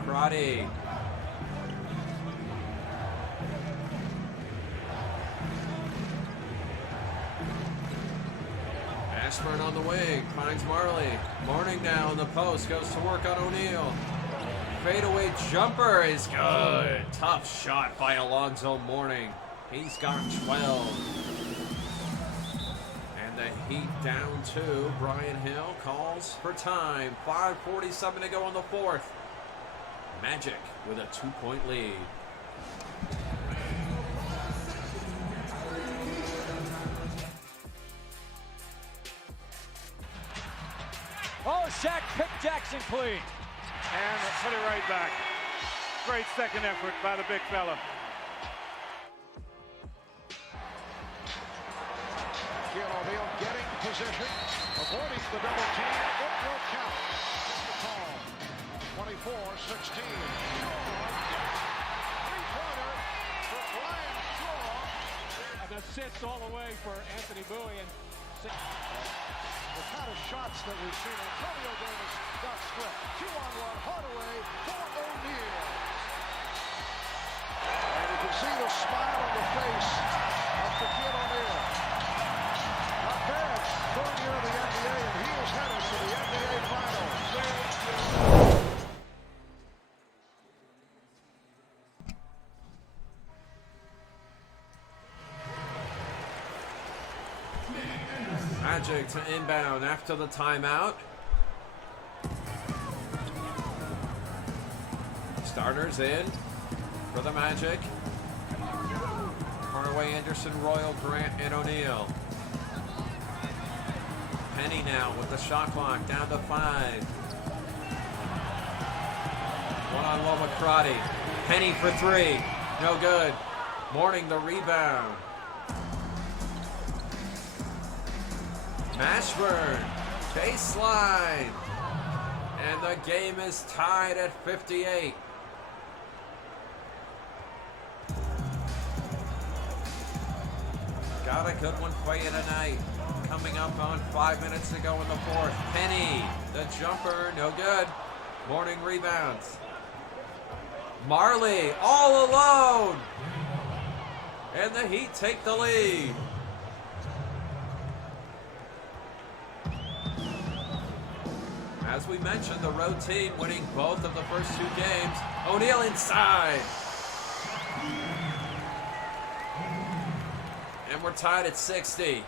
Crotty. Mashburn on the wing, finds Marley. Mourning now in the post, goes to work on O'Neal. Fadeaway jumper is good. Tough shot by Alonzo Mourning. He's got 12. And the Heat down 2. Brian Hill calls for time. 5:47 to go in the fourth. Magic with a 2-point lead. Oh, Shaq picked Jackson clean. And put it right back. Great second effort by the big fella. Shaquille O'Neal getting position, avoiding the double team. It will count. The call. 24-16. Three-pointer for Brian Shaw. An assist all the way for Anthony Bowie. And the kind of shots that we've seen. Antonio Davis got stripped. 2-on-1 Hardaway for O'Neal. And you can see the smile on the face of Shaquille O'Neal. Not bad. Third year of the NBA, and he is headed to the NBA Finals. Magic to inbound after the timeout. Starters in for the Magic. Hardaway, Anderson, Royal, Grant, and O'Neal. Penny now with the shot clock down to 5. One-on-one with Crotty. Penny for 3. No good. Mourning the rebound. Mashburn, baseline, and the game is tied at 58. Got a good one for you tonight. Coming up on 5 minutes to go in the fourth. Penny, the jumper, no good. Mourning rebounds. Marley, all alone, and the Heat take the lead. As we mentioned, the road team winning both of the first 2 games. O'Neal inside. And we're tied at 60.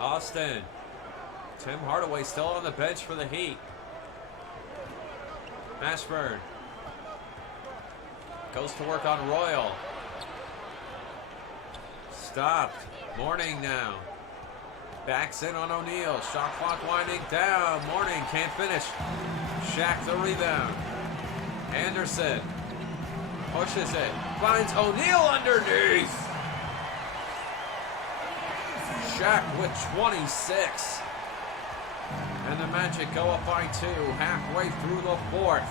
Austin. Tim Hardaway still on the bench for the Heat. Mashburn goes to work on Royal. Stopped. Mourning now. Backs in on O'Neal. Shot clock winding down. Mourning can't finish. Shaq the rebound. Anderson pushes it. Finds O'Neal underneath. Shaq with 26. And the Magic go up by 2 halfway through the 4th.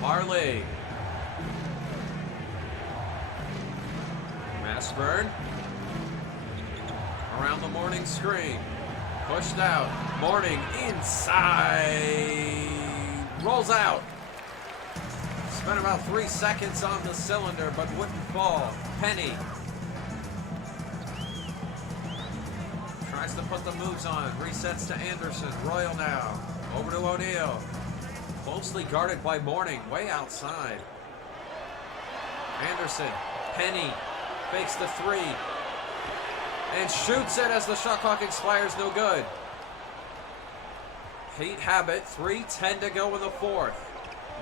Marley. Mashburn. Around the Mourning screen. Pushed out. Mourning inside. Rolls out. Spent about 3 seconds on the cylinder, but wouldn't fall. Penny. Tries to put the moves on. Resets to Anderson. Royal now. Over to O'Neal. Closely guarded by Mourning. Way outside. Anderson. Penny. Fakes the 3. And shoots it as the shot clock expires. No good. Heat have it. 3:10 to go in the 4th.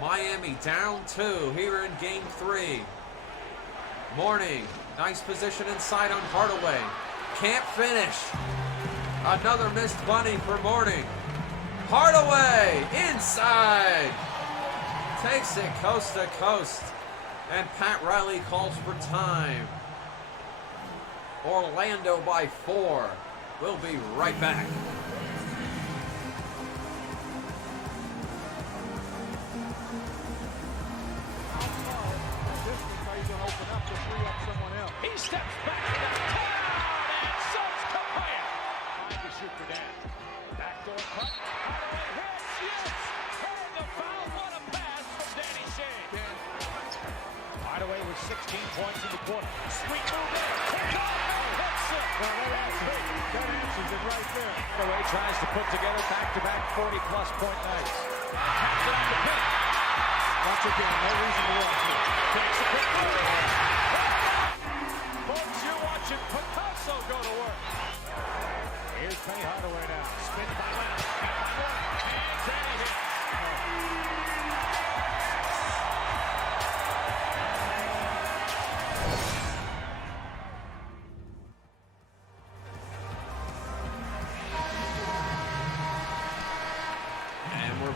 Miami down 2 here in game 3. Mourning. Nice position inside on Hardaway. Can't finish. Another missed bunny for Mourning. Hardaway inside. Takes it coast to coast. And Pat Riley calls for time. Orlando by 4. We'll be right back. He steps back to the town and shows Capella. Trying to shoot for down. Backdoor cut. Hardaway hits. Yes. And the foul. What a pass from Danny Shane. Hardaway with 16 points in the quarter. Sweet move there. That answers it right there. Hardaway tries to put together back-to-back 40-plus point nights. Pass it on the pick. Once again, no reason to walk here. Takes a quick move. Folks, you're watching Picasso go to work. Here's Penny Hardaway now. Spin by Leonard. Hands and a hit.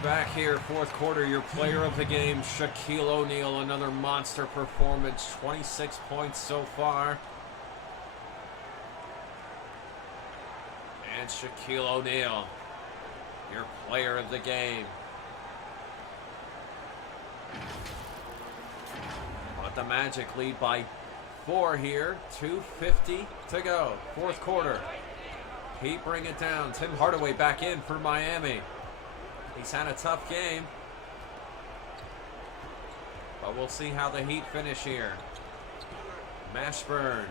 Back here, 4th quarter, your player of the game, Shaquille O'Neal, another monster performance, 26 points so far. And Shaquille O'Neal, your player of the game. But the Magic lead by 4 here, 2:50 to go, 4th quarter. Heat bring it down, Tim Hardaway back in for Miami. He's had a tough game, but we'll see how the Heat finish here. Mashburn,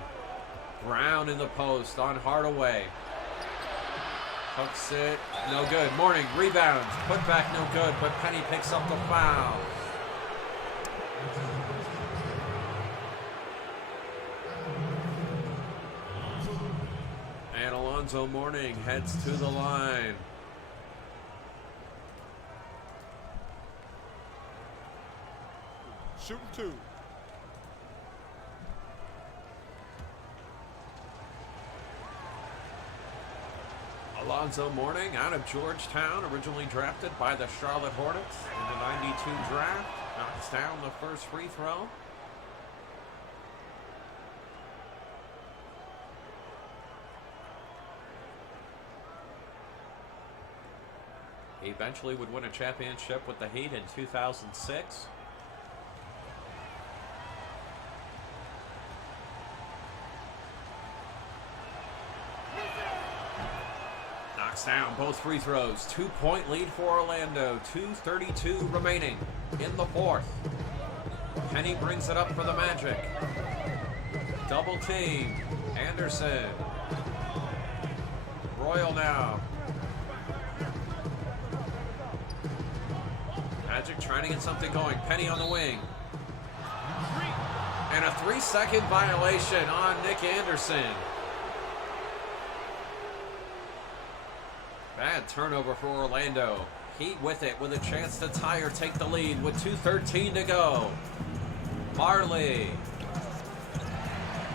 Brown in the post on Hardaway. Hooks it, no good. Mourning, rebound, put back, no good, but Penny picks up the foul. And Alonzo Mourning heads to the line. Shooting 2. Alonzo Mourning out of Georgetown, originally drafted by the Charlotte Hornets in the '92 draft. Knocks down the first free throw. He eventually would win a championship with the Heat in 2006. Down both free throws. 2-point lead for Orlando. 2:32 remaining in the 4th. Penny brings it up for the Magic. Double team. Anderson. Royal now. Magic trying to get something going. Penny on the wing. And a 3-second violation on Nick Anderson. Bad turnover for Orlando. Heat with it, with a chance to tie or take the lead with 2:13 to go. Marley.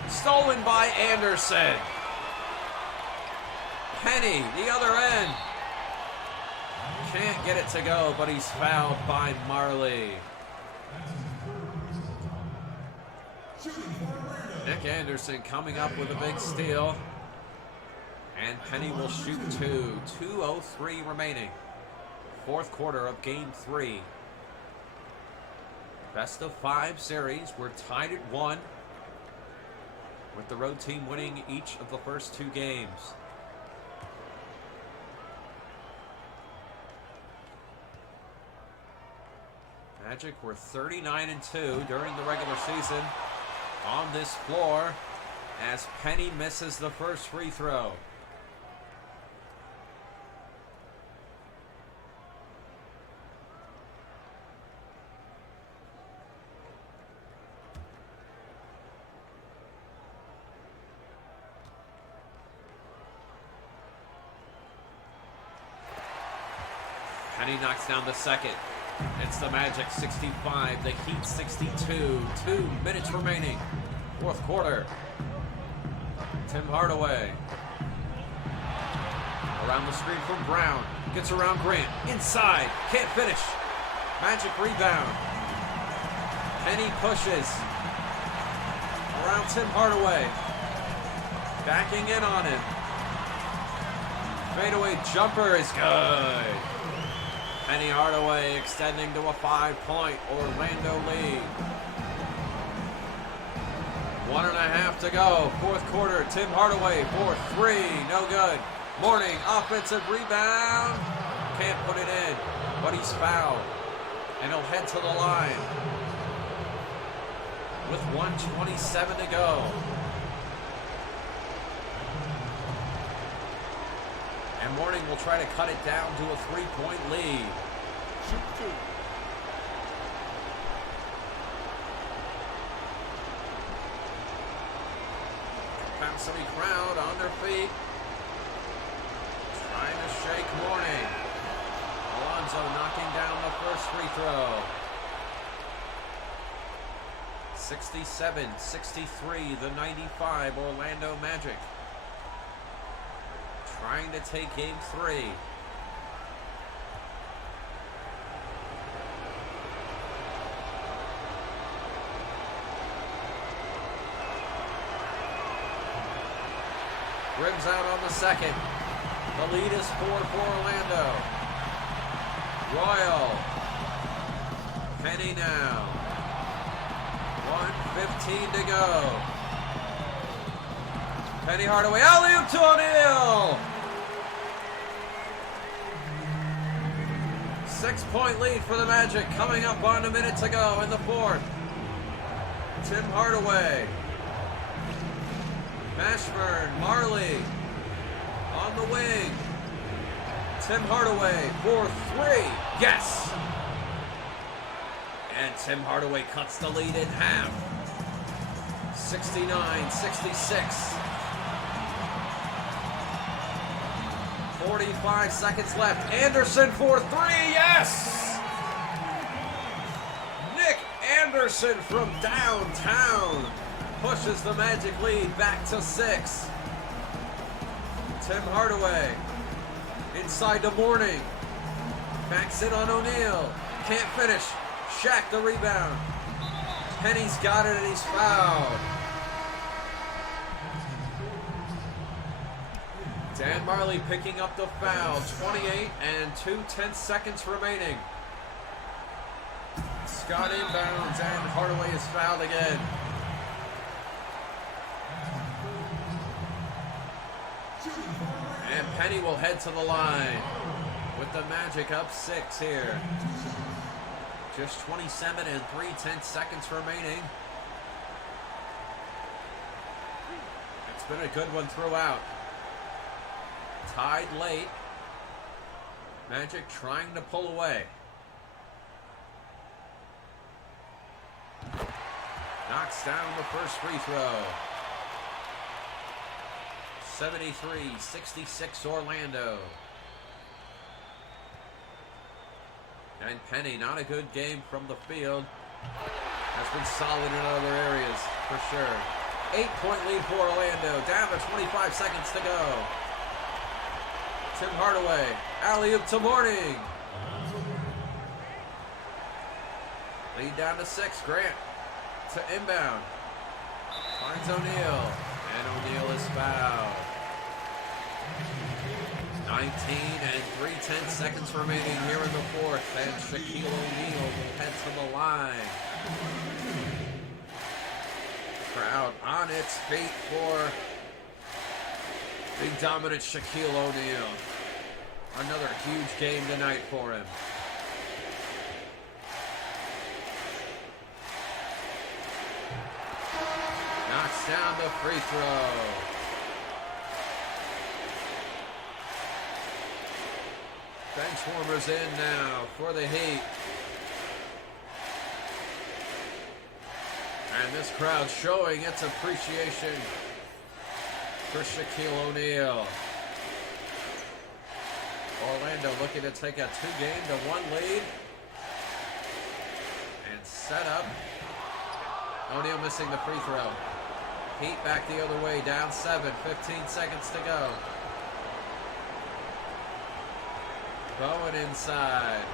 Stolen by Anderson. Penny, the other end. Can't get it to go, but he's fouled by Marley. Nick Anderson coming up with a big steal. And Penny will shoot 2. 2:03 remaining. Fourth quarter of game 3. Best of 5 series. We're tied at 1. With the road team winning each of the first 2 games. Magic were 39-2 during the regular season on this floor as Penny misses the first free throw. Penny knocks down the second. It's the Magic 65, the Heat 62. 2 minutes remaining. Fourth quarter. Tim Hardaway. Around the screen from Brown. Gets around Grant. Inside. Can't finish. Magic rebound. Penny pushes. Around Tim Hardaway. Backing in on him. Fadeaway jumper is good. Penny Hardaway extending to a 5-point Orlando lead. 1.5 to go. Fourth quarter. Tim Hardaway for 3. No good. Mourning offensive rebound. Can't put it in, but he's fouled. And he'll head to the line with 1:27 to go. And Mourning will try to cut it down to a 3-point lead. Shoot 2. Capacity crowd on their feet. Trying to shake Mourning. Alonzo knocking down the first free throw. 67-63, the 95 Orlando Magic. Trying to take game 3. Rims out on the second. The lead is 4 for Orlando. Royal. Penny now. 1:15 to go. Penny Hardaway, alley-oop to O'Neal! 6-point lead for the Magic, coming up on a minute to go in the fourth. Tim Hardaway. Mashburn, Marley on the wing. Tim Hardaway for 3. Yes! And Tim Hardaway cuts the lead in half. 69-66. 45 seconds left. Anderson for 3. Yes! Nick Anderson from downtown pushes the Magic lead back to 6. Tim Hardaway inside to Mourning. Backs it on O'Neal. Can't finish. Shaq the rebound. Penny's got it and he's fouled. Dan Marley picking up the foul. 28 and 2/10 seconds remaining. Scott inbounds and Hardaway is fouled again. And Penny will head to the line with the Magic up 6 here. Just 27 and 3/10 seconds remaining. It's been a good one throughout. Tied late. Magic trying to pull away. Knocks down the first free throw. 73-66 Orlando. And Penny, not a good game from the field. Has been solid in other areas, for sure. 8-point lead for Orlando. Down to 25 seconds to go. Tim Hardaway. Alley-oop to Mourning. Lead down to 6. Grant to inbound. Finds O'Neal. And O'Neal is fouled. 19 and 3/10 seconds remaining here in the fourth. And Shaquille O'Neal will head to the line. Crowd on its feet for the dominant Shaquille O'Neal. Another huge game tonight for him. Knocks down the free throw. Bench warmers in now for the Heat. And this crowd showing its appreciation for Shaquille O'Neal. Orlando looking to take a 2-1 lead. And set up. O'Neal missing the free throw. Heat back the other way, down 7, 15 seconds to go. Bowen inside.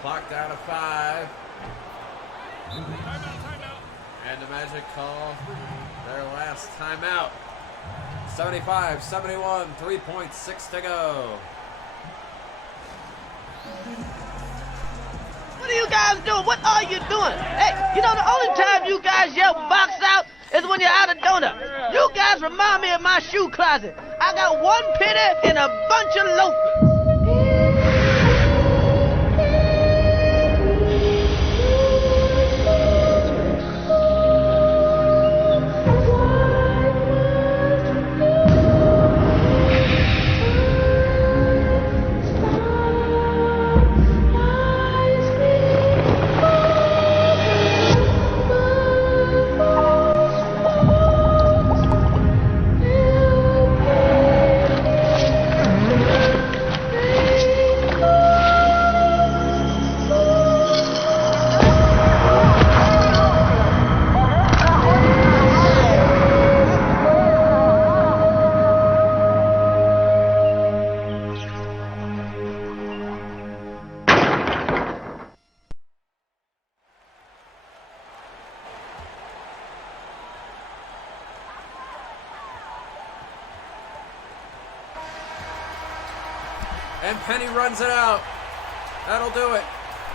Clock down to 5. And the Magic call their last timeout. 75-71, 3.6 to go. What are you guys doing? What are you doing? Hey, you know the only time you guys yell box out is when you're out of donut. You guys remind me of my shoe closet. I got 1 penny and a bunch of loafers. And Penny runs it out. That'll do it.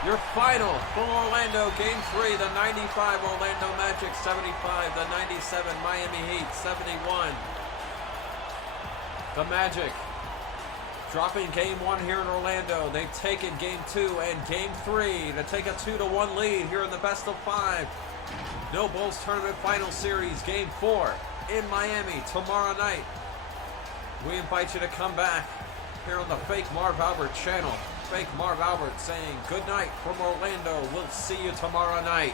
Your final for Orlando, Game 3, the 95 Orlando Magic, 75, the 97 Miami Heat, 71. The Magic dropping Game 1 here in Orlando. They've taken Game 2 and Game 3 to take a 2-1 lead here in the best of 5. No Bulls Tournament Final Series, Game 4 in Miami tomorrow night. We invite you to come back here on the Fake Marv Albert channel. Fake Marv Albert saying good night from Orlando. We'll see you tomorrow night.